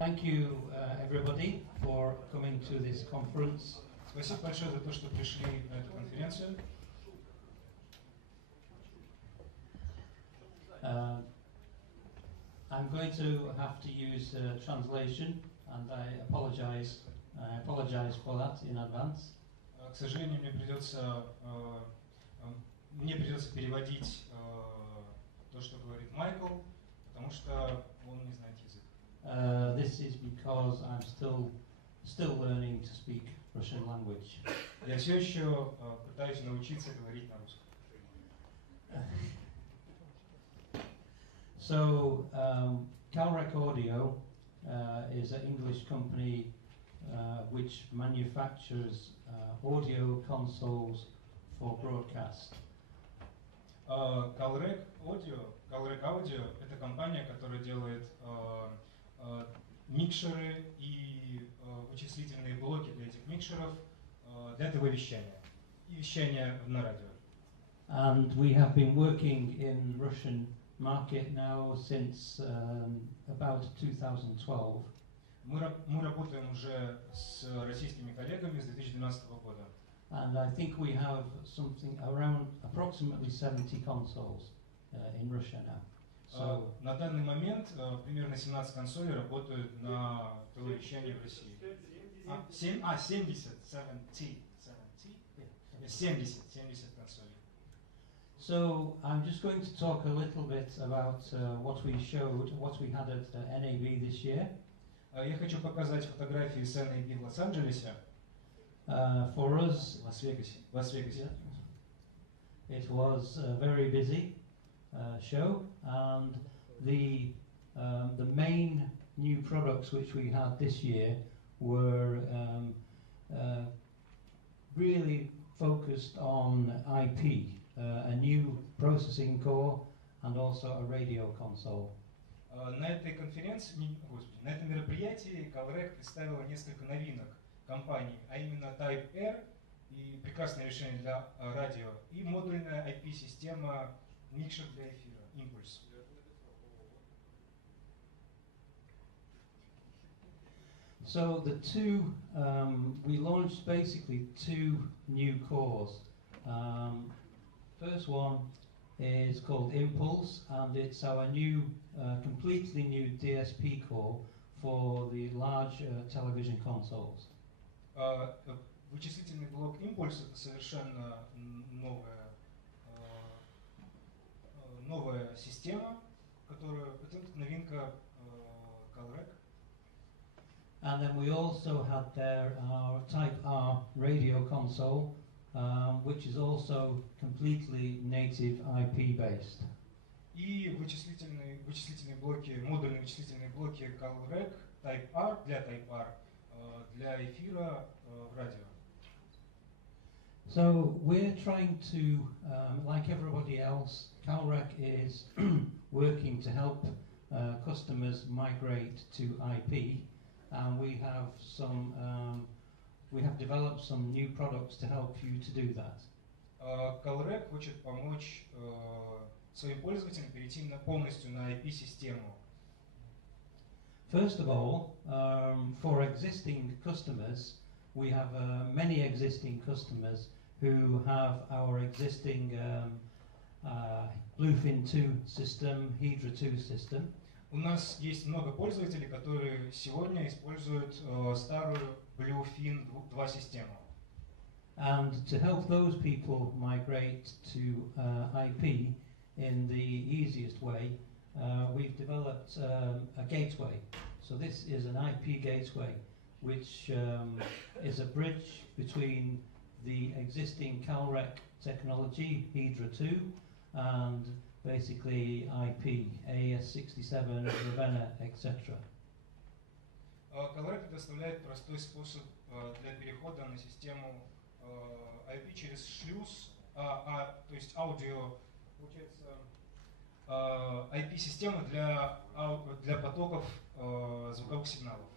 Thank you, everybody, for coming to this conference. Спасибо большое за то, что пришли на эту конференцию. I'm going to have to use translation, and I apologize for that in advance. К сожалению, мне придется переводить то, что говорит Майкл, потому что он не знает язык. This is because I'm still learning to speak Russian language. Я все еще пытаюсь научиться говорить на русском. So, Calrec Audio is an English company which manufactures audio consoles for broadcast. Calrec Audio – это компания, которая делает микшеры и вычислительные блоки для этих микшеров для этого вещания и вещания на радио. And we have been working in Russian market now since about 2012. Мы работаем уже с российскими коллегами с 2012 года. And I think we have something around approximately 70 consoles in Russia now. So, на данный момент примерно 17 консолей работают на телевещании в России. 70 консолей. So I'm just going to talk a little bit about what we had at NAB this year. Я хочу показать фотографии с NAB в Лос-Анджелесе. For us, Лас-Вегасе. It was a very busy show, and the main new products which we had this year were really focused on IP, a new processing core, and also a radio console. На этой конференции, на этом мероприятии Calrec представила несколько новинок компании, а именно Type R и прекрасное решение для радио и модульная IP-система микшер для эфира Impulse. So we launched basically two new cores. First one is called Impulse, and it's our new, completely new DSP core for the large television consoles. Вычислительный блок Impulse — это совершенно новая система, это новинка Calrec. And then we also had there our Type R radio console, which is also completely native IP based. И вычислительные блоки, модульные вычислительные блоки Calrec Type R для Type R для эфира в радио. So we're trying to, like everybody else, Calrec is working to help customers migrate to IP, and we have developed some new products to help you to do that. Calrec хочет помочь своим пользователям перейти полностью на IP-систему. First of all, for existing customers, we have many existing customers who have our existing Bluefin 2 system, Hydra 2 system. У нас есть много пользователей, которые сегодня используют старую Bluefin 2 систему. And to help those people migrate to IP in the easiest way, we've developed a gateway. So this is an IP gateway, which is a bridge between the existing Calrec technology, Hydra 2, and basically IP, AES67, Ravenna, etc. Calrec предоставляет простой способ для перехода на систему IP через шлюз, то есть аудио, получается, IP-система для потоков звуковых сигналов.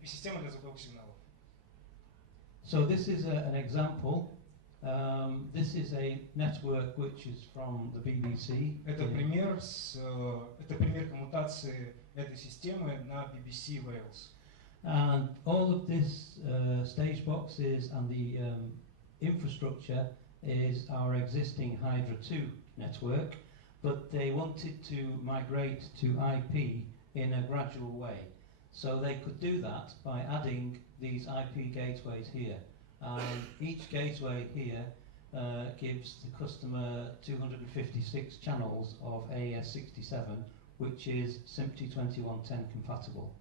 IP-система для звуковых сигналов. So this is an example. This is a network which is from the BBC. Это пример коммутатора адаптации этой системы на BBC Wales. And all of this stage boxes and the infrastructure is our existing Hydra 2 network, but they wanted to migrate to IP in a gradual way. So they could do that by adding these IP gateways here. And each gateway here gives the customer 256 channels of AES67, which is SMPTE 2110 compatible.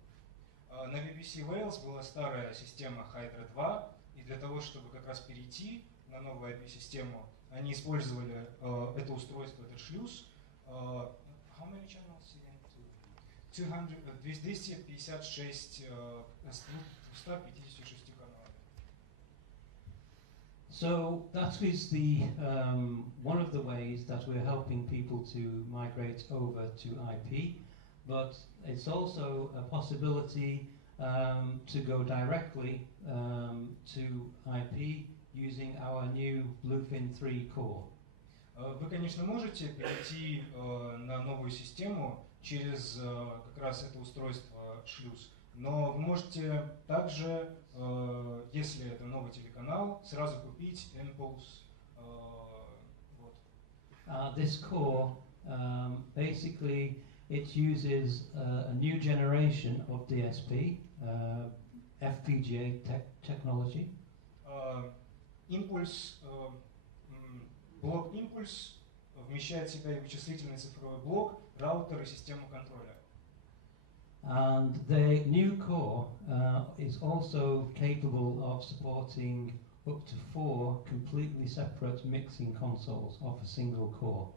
На BBC Wales была старая система Hydra 2, и для того, чтобы как раз перейти на новую IP-систему, они использовали это устройство, этот шлюз. How many channels again? 256 156 каналов. So that is the one of the ways that we're helping people to migrate over to IP, but it's also a possibility to go directly to IP using our new Bluefin 3 core. Вы, конечно, можете перейти на новую систему через как раз это устройство шлюз, но вы можете также, если это новый телеканал, сразу купить Impulse. Вот. This core, basically, it uses a new generation of DSP, FPGA technology. Импульс, блок Impulse вмещает в себя и вычислительный цифровой блок, раутер и систему контроля. And the new core is also capable of supporting up to 4 completely separate mixing consoles of a single core.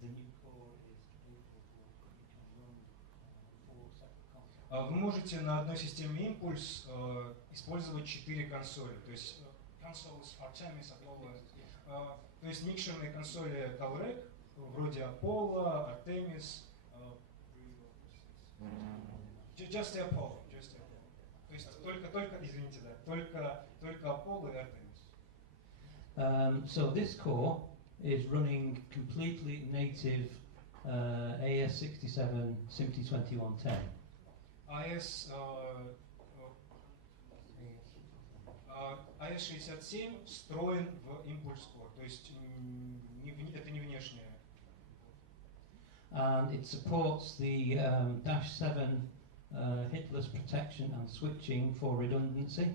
The new core is capable of 4 separate consoles. Вы можете на одной системе Impulse использовать 4 консоли, то есть consoles Artemis, Apollo, то есть микшерные консоли Calrec, вроде Apollo, Artemis, just Apollo. То есть только, извините, да, только Apollo и Artemis. So this core is running completely native AES67 SMPTE 2110. AES67 встроен в Impulse Core, то есть это не внешнее. And it supports the -7 hitless protection and switching for redundancy.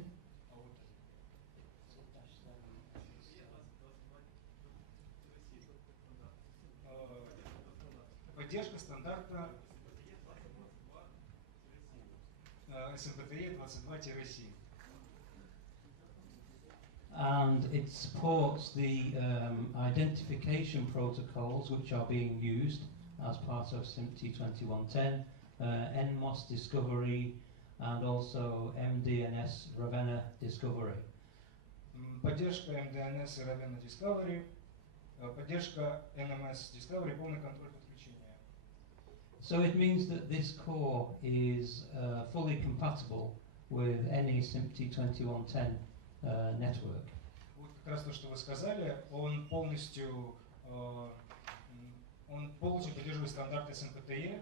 Поддержка стандарта SMPTE2020-C. And it supports the identification protocols which are being used as part of SMPTE 2110, NMOS discovery, and also MDNS Ravenna discovery. Поддержка MDNS и Ravenna discovery, поддержка NMS discovery, полный контроль подключения. So it means that this core is fully compatible with any SMPTE 2110 network. Вот как раз то, что вы сказали, он полностью поддерживает стандарты SMPTE.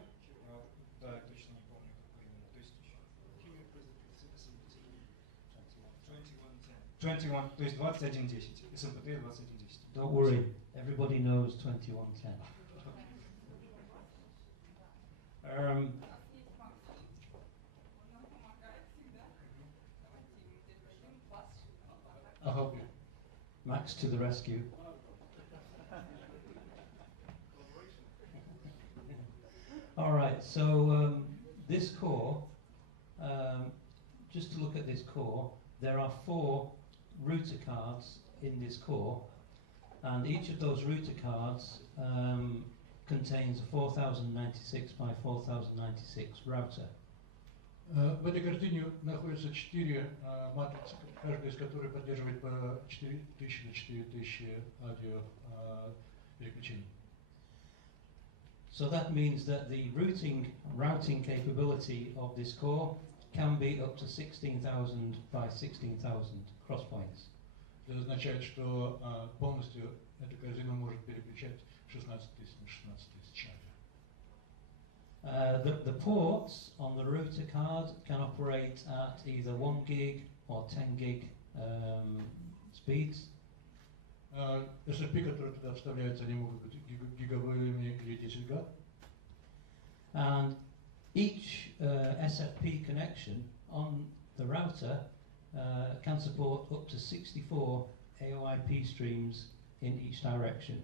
Да, я точно не помню, какой именно. То есть 21, то есть 2110. SMPTE 2110. Don't worry, everybody knows 2110. I hope Max to the rescue. All right, so this core, just to look at this core, there are 4 router cards in this core, and each of those router cards contains a 4096 by 4096 router. В этой картине находятся 4 матрицы, каждая из которых поддерживает по 4000 на 4000 аудио переключений. So that means that the routing capability of this core can be up to 16,000 by 16,000 cross points. Это означает, что полностью эта корзина может переключать 16 000 на 16 000. The ports on the router card can operate at either 1 gig or 10 gig speeds. SFP, которые туда вставляются, они могут быть гиговыми или 10 гиг. And each SFP connection on the router can support up to 64 AOIP streams in each direction.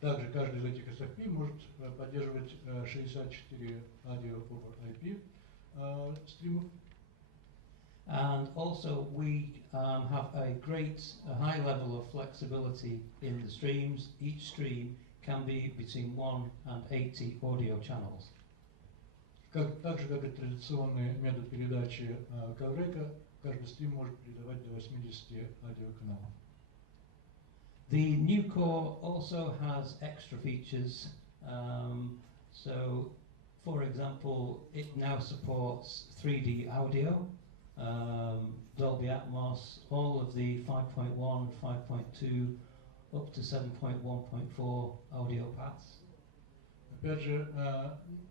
Также каждый из этих SFP может поддерживать 64 audio over IP стримов. And also we have a high level of flexibility in the streams. Each stream can be between 1 and 80 audio channels. Так же, как и традиционный метод передачи Calrec, каждый стрим может передавать до 80 аудиоканалов. The new core also has extra features. So, for example, it now supports 3D audio, Dolby Atmos, all of the 5.1, 5.2, up to 7.1.4 audio paths. Опять же,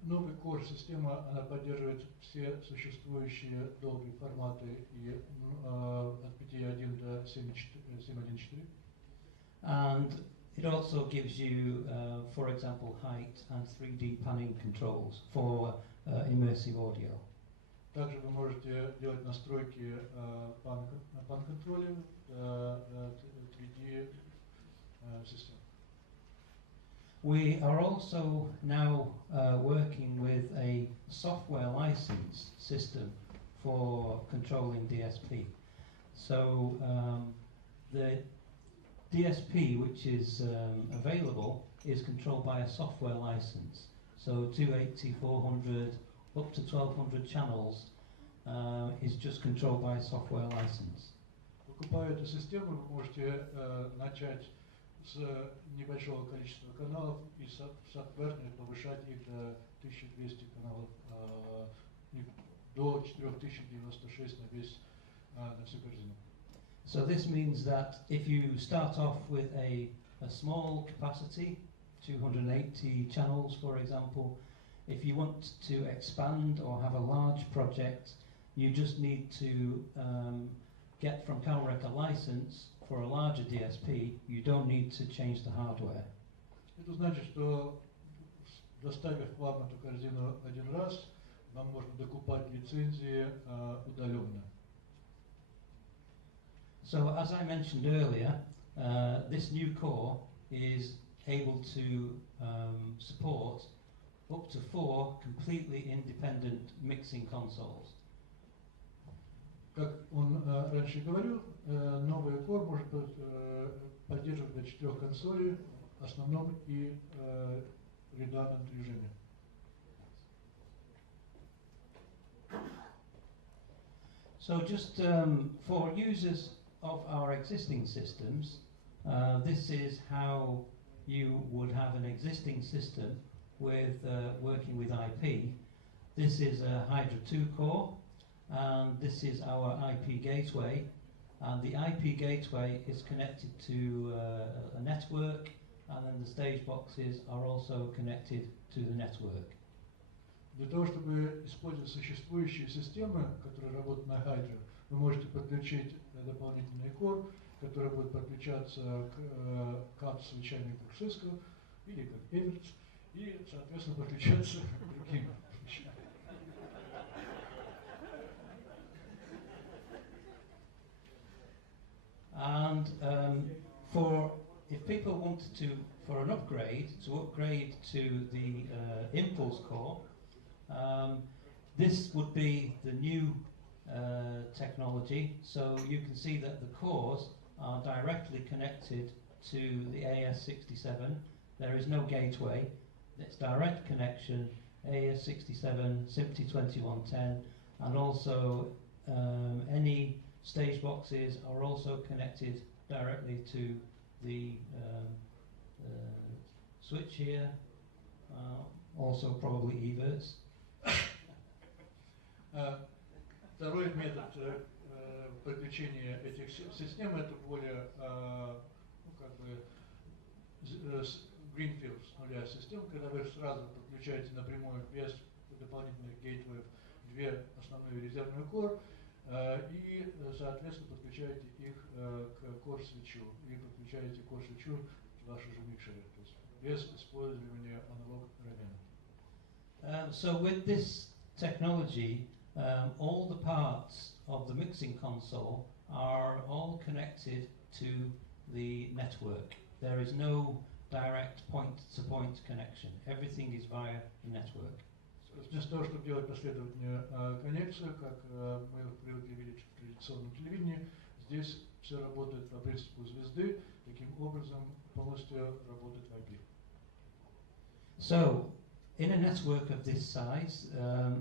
новый core система, она поддерживает все существующие Dolby форматы и от 5.1 до 7.1.4. And it also gives you, for example, height and 3D panning controls for immersive audio. Также вы можете делать настройки пан-контроля 3D систем. We are also now working with a software license system for controlling DSP. So the DSP, which is available, is controlled by a software license. So 280, 400, up to 1200 channels is just controlled by a software license. Покупая эту систему, вы можете начать с небольшого количества каналов и софтверно повышать их до 1200 каналов, до 4096 на всю корзину. So this means that if you start off with a small capacity, 280 channels for example, if you want to expand or have a large project, you just need to get from Calrec a license for a larger DSP. You don't need to change the hardware. Это значит, что доставив к вам эту корзину один раз, вам можно докупать лицензии удаленно. So as I mentioned earlier, this new core is able to support up to 4 completely independent mixing consoles. Как он раньше говорил, новый core может поддерживать до 4 консолей в основном и редандантном режиме. So just for users of our existing systems, this is how you would have an existing system with working with IP. This is a Hydra 2 core, and this is our IP gateway, and the IP gateway is connected to a network, and then the stage boxes are also connected to the network. Для того, чтобы использовать существующие системы, которые работают на Hydra, вы можете подключить дополнительный core, который будет подключаться к CAT-свечами как Cisco или как Evertz, и, соответственно, подключаться к другим вещам. And if people want for an upgrade, to upgrade to the Impulse core, this would be the new technology. So you can see that the cores are directly connected to the AS67. There is no gateway. It's direct connection, AS67, SMPTE2110, and also any stage boxes are also connected directly to the switch here, also probably Evertz. Второй метод подключения этих систем это более Greenfield с нуля систем, когда вы сразу подключаете напрямую без дополнительных гейтвеев две основные резервные core, и, соответственно, подключаете их к core switch и подключаете core switch к вашей же микшере, то есть без использования аналог равена. So with this technology, all the parts of the mixing console are all connected to the network. There is no direct point-to-point connection. Everything is via the network. Вместо того, чтобы делать последовательную коннекцию, как мы привыкли видеть в традиционном телевидении, здесь все работает по принципу звезды, таким образом полностью работает в IP. So, in a network of this size,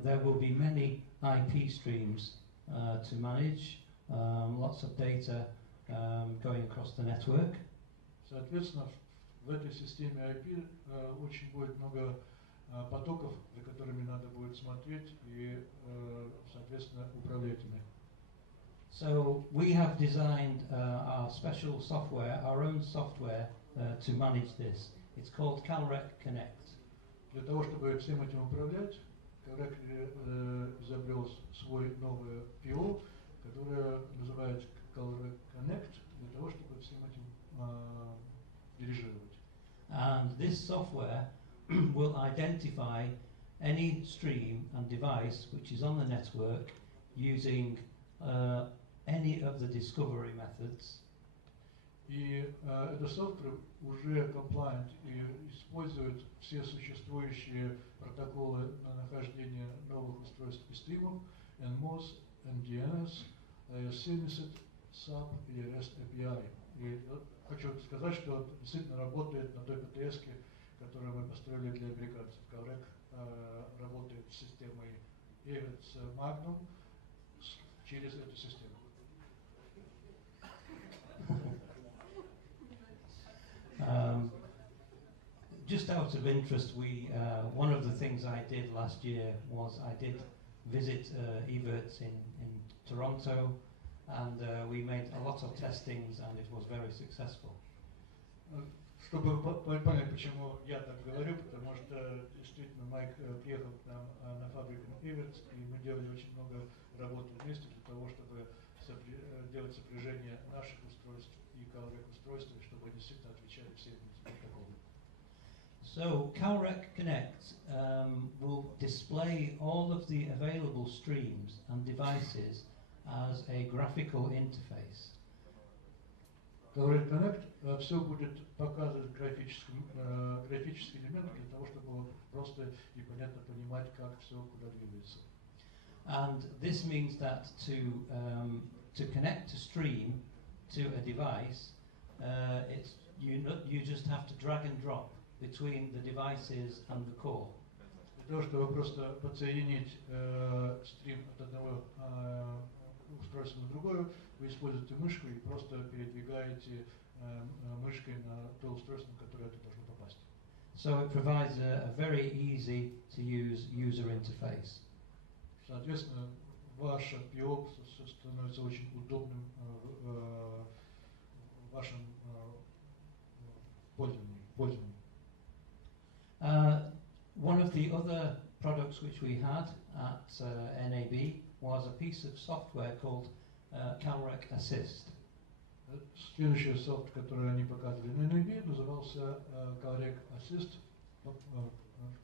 there will be many IP streams to manage, lots of data going across the network. Соответственно, в этой системе IP очень будет много потоков, за которыми надо будет смотреть и, соответственно, управлять ими. So we have designed our special software, our own software, to manage this. It's called Calrec Connect. Для того, чтобы всем этим управлять, Calrec изобрел свой новый PO, которое называется Calrec Connect, для того, чтобы всем этим дирижировать. And this software will identify any stream and device which is on the network using any of the discovery methods. И этот софтвер уже compliant и использует все существующие протоколы на нахождение новых устройств и стримов, NMOS, NDNS, IS-70, SAP и REST API. И хочу сказать, что действительно работает на той ПТС-ке, которую мы построили для американцев. Calrec работает с системой Everett Magnum через эту систему. Just out of interest, one of the things I did last year was I did visit Evertz in Toronto, and we made a lot of testings, and it was very successful. Чтобы понять, почему я так говорю, потому что действительно Майк приехал к нам на фабрику Evertz, и мы делали очень много работы вместе для того, чтобы делать сопряжение наших устройств и Calrec устройств, чтобы они действительно отвечали всем протоколам. So Calrec Connect will display all of the available streams and devices as a graphical interface. Calrec Connect все будет показывать графический элемент для того, чтобы было просто и понятно понимать, как все куда двигается. And this means that to connect a stream to a device, you just have to drag and drop between the devices and the core. Для того, чтобы просто подсоединить стрим от одного устройства на другое, вы используете мышку и просто передвигаете мышкой на то устройство, на которое это должно попасть. So it provides a very easy to use user interface. Соответственно, ваше PO становится очень удобным в вашем пользовании. One of the other products which we had at NAB was a piece of software called Calrec Assist. Следующий софт, который они показывали на NAB, назывался Calrec Assist,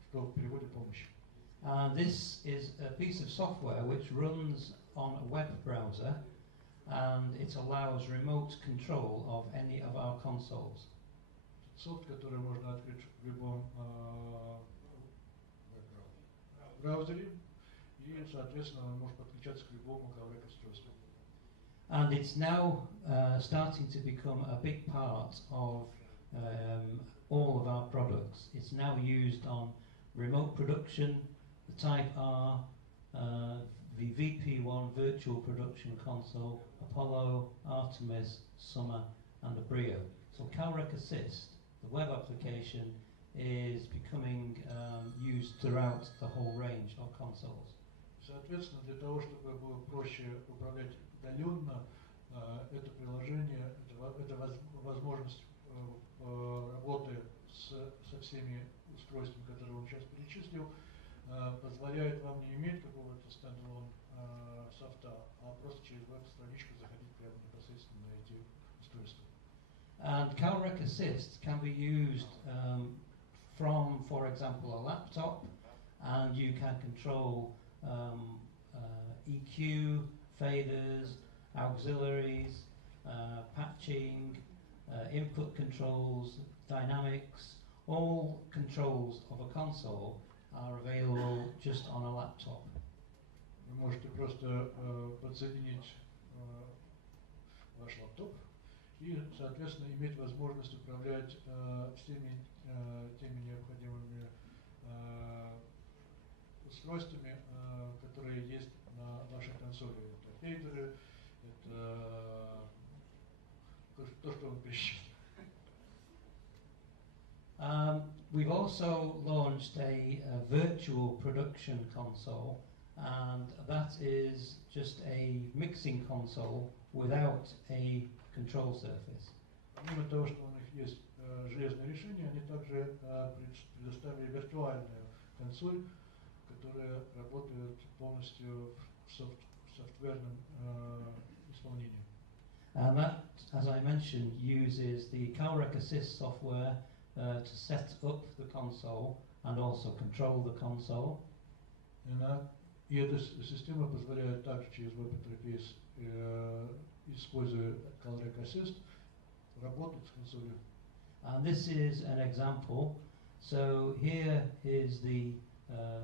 что в переводе помощь. This is a piece of software which runs on a web browser, and it allows remote control of any of our consoles. Софт, который можно открыть в любом браузере, и, соответственно, он может подключаться к любому Calrec устройству. And it's now starting to become a big part of all of our products. It's now used on remote production, the Type R, the VP1 virtual production console, Apollo, Artemis, Summer, and the Brio. So Calrec Assist, the web application, is becoming used throughout the whole range of consoles. Соответственно, для того, чтобы было проще управлять удаленно, это приложение, это возможность работы со всеми устройствами, которые он сейчас перечислил, позволяет вам не иметь какого-то стендалон софта, а просто через веб-страничку заходить прямо непосредственно на эти устройства. And Calrec Assist can be used from, for example, a laptop, and you can control EQ, faders, auxiliaries, patching, input controls, dynamics. All controls of a console are available just on a laptop. Вы можете просто подсоединить ваш лаптоп и, соответственно, иметь возможность управлять всеми теми необходимыми устройствами, которые есть на вашей консоли. Это фейдеры, это то, что он перечислил. We've also launched a virtual production console, and that is just a mixing console without a control surface. Помимо того, что у них есть железное решение, они также предоставили виртуальную консоль, которая работает полностью в софтверном исполнении. And that, as I mentioned, uses the Calrec Assist software to set up the console and also control the console. И эта система позволяет также через веб-интерфейс, используя Calrec Assist, работать с консолью. And this is an example. So here is the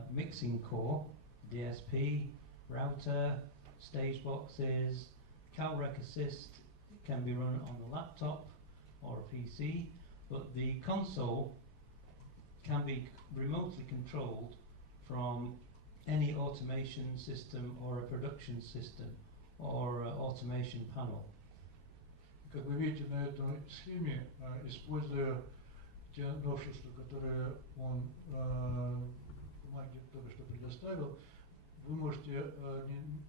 mixing core, DSP, router, stage boxes. Calrec Assist can be run on the laptop or a PC, but the console can be remotely controlled from any automation system or a production system or automation panel. Как вы видите на этой схеме, используя те новшества, которые он бумаге только что предоставил, вы можете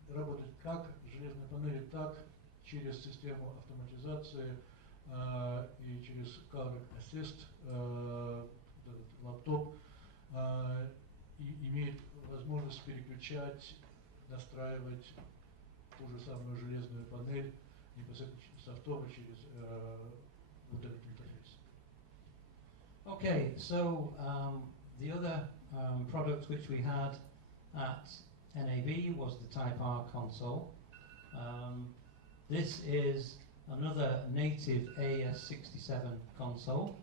работать как с железной панелью, так через систему автоматизации и через Calrec Assist, лаптоп, и иметь возможность переключать, настраивать ту же самую железную панель непосредственно софтово через вот этот интерфейс. Okay, so the other product which we had at NAB was the Type R console. This is another native AS67 console.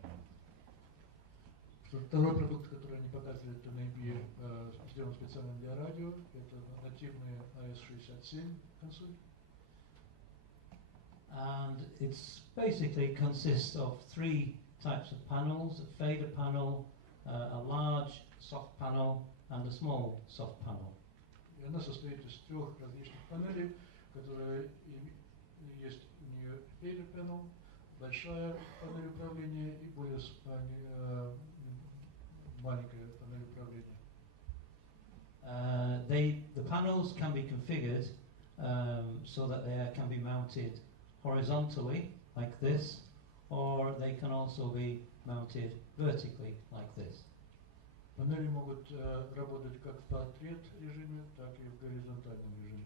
Второй продукт, который они показывали в NAB, сделан специально для радио, это нативная AS67 консоль. And it's basically consists of three types of panels: a fader panel, a large soft panel, and a small soft panel. И она состоит из трех различных панелей, которые есть у нее fader panel, большая панель управления и более маленькая панель управления. The panels can be configured so that they can be mounted horizontally like this, or they can also be mounted vertically like this. Панели могут работать как в портрет режиме, так и в горизонтальном режиме.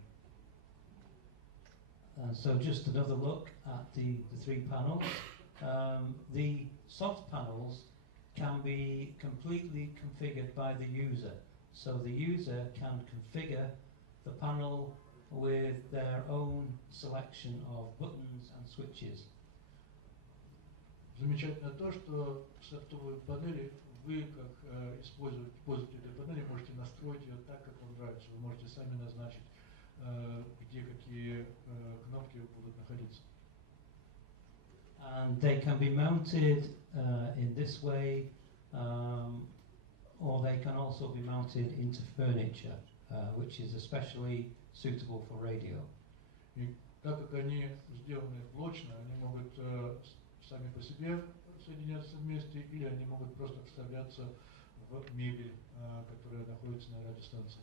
So just another look at the three panels. The soft panels can be completely configured by the user. So the user can configure the panel with their own selection of buttons and switches. Замечательно то, что софтовые панели вы, как пользователь этой панели, можете настроить ее так, как вам нравится. Вы можете сами назначить, где какие кнопки будут находиться. And they can be mounted in this way, or they can also be mounted into furniture, which is especially suitable for radio. И так как они сделаны блочно, они могут сами по себе соединяться вместе, или они могут просто вставляться в мебель, которая находится на радиостанции.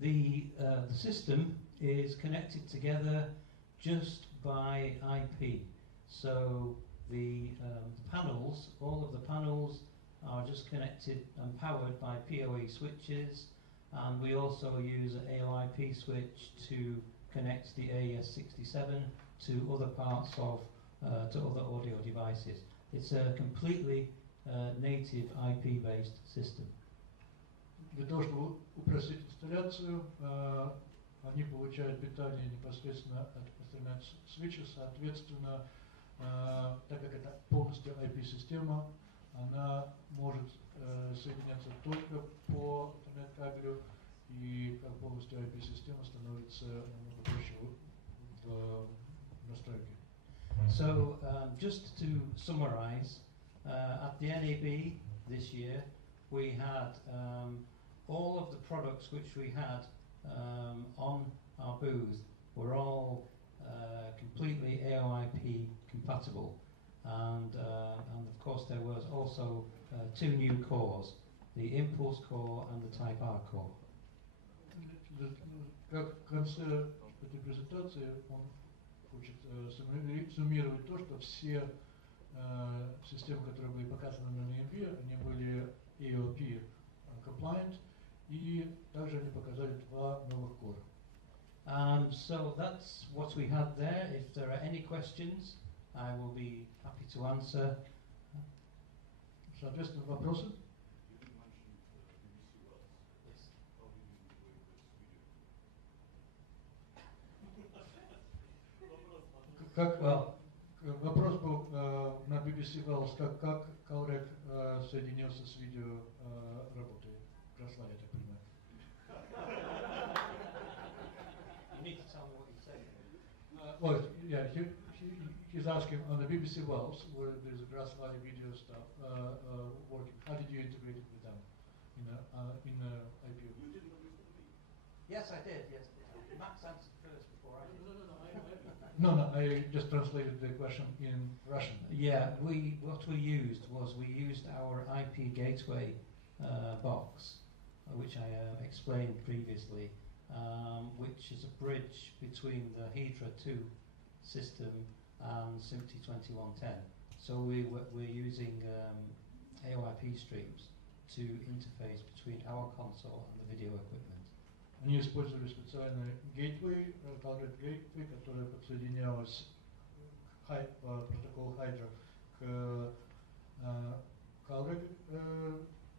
The system is connected together just by IP. So the panels, all of the panels are just connected and powered by PoE switches, and we also use an AOIP switch to connect the AES67 to other parts of, to other audio devices. It's a completely native IP-based system. Для того, чтобы упростить инсталляцию, они получают питание непосредственно от Ethernet свитча, соответственно, так как это полностью IP-система, она может соединяться только по Ethernet кабелю, и как полностью IP-система становится намного проще в настройке. So, just to summarize, at the NAB this year, we had all of the products which we had on our booth were all completely AOIP compatible, and of course there was also two new cores, the Impulse core and the Type R core. Как в конце этой презентации он хочет суммировать то, что все системы, которые были показаны на NAB, они были AOP compliant, и также они показали два новых кора. So that's what we had there. If there are any questions, I will be happy to answer. Соответственно, вопросы? Как, вопрос был на BBC Wells, как Calrec соединился с видео работой. Красла, я так понимаю. You need to tell me what you said. Well, yeah, he's asking on the BBC Wells, where there's a Grass Valley video stuff working. How did you integrate it with them in the IPO? You didn't listen to me. Yes, I did. Yes, Max answered first before I did. No, I just translated the question in Russian. Yeah, what we used was we used our IP gateway box, which I explained previously, which is a bridge between the Hydra 2 system and SMPTE 2110. So we're using AOIP streams to interface between our console and the video equipment. Они использовали специальный gateway, Calrec gateway, которая подсоединялась по протоколу Hydra к Calrec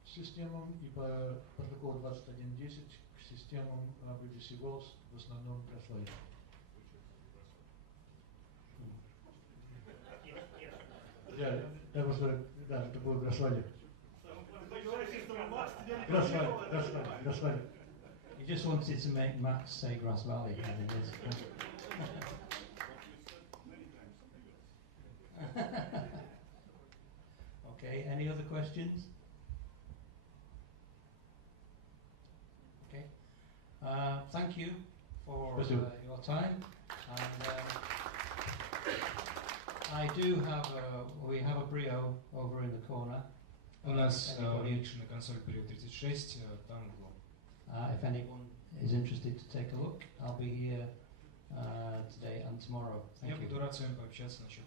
системам и по протоколу 2110 к системам BBC Wells, в основном Grass. Да, это было Grass. Grass. You just wanted to make Max say Grass Valley. Okay, any other questions? Okay. Thank you for your time. And I do have we have a Brio over in the corner. У нас улучшенная консоль Brio 36 там в углу. If anyone is interested to take a look, I'll be here today and tomorrow. Thank you. Я буду рад с вами пообщаться насчет